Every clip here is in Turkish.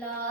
Love.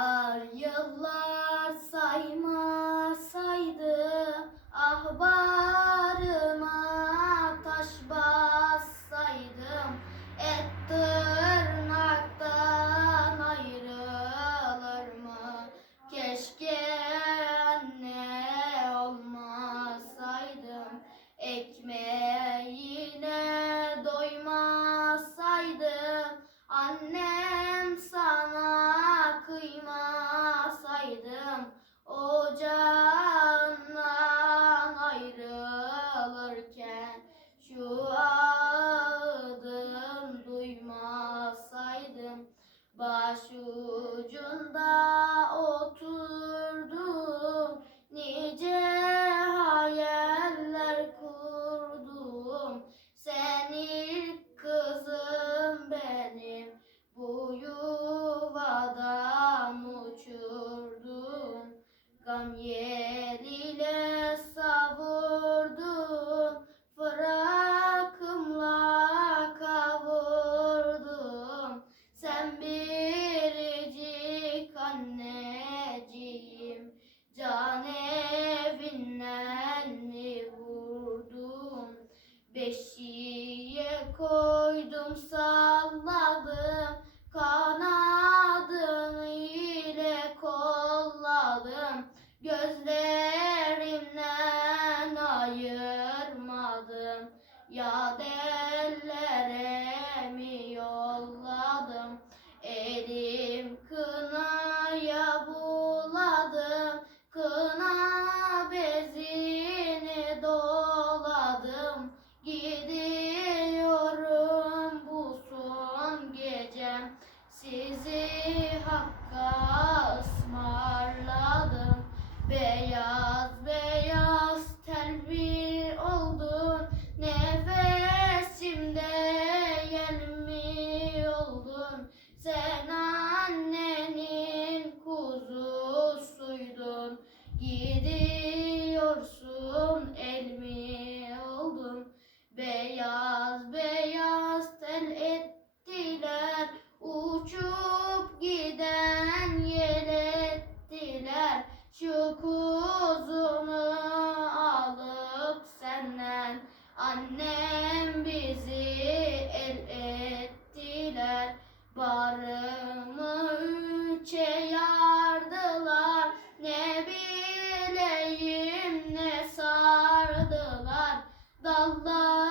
Annem bizi el ettiler, barımı üçe yardılar. Ne bileyim ne sardılar dallar.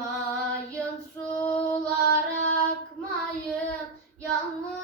Akmayın sular akmayın yalnız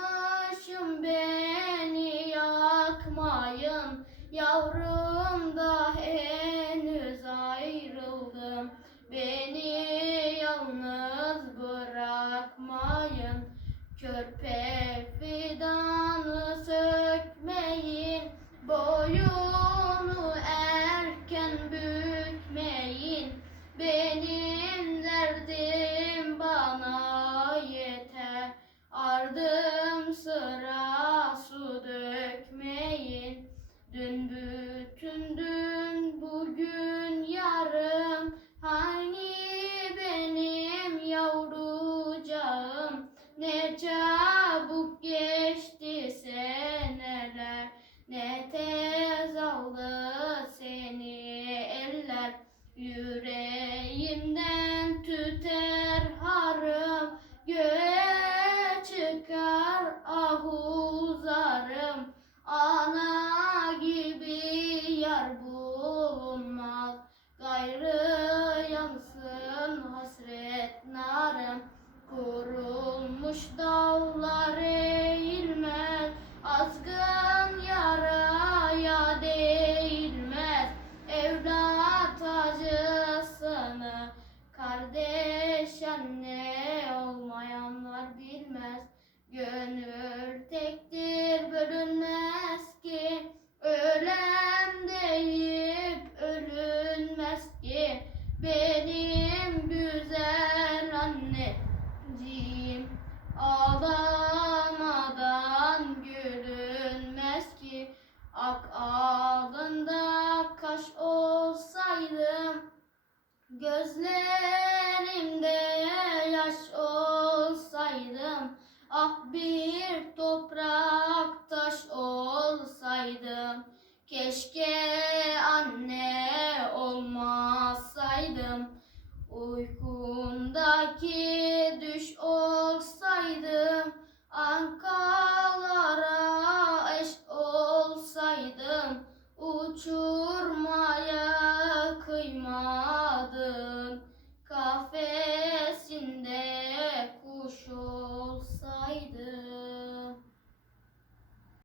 is Yaşayan ne olmayanlar bilmez gönül. Dağdaki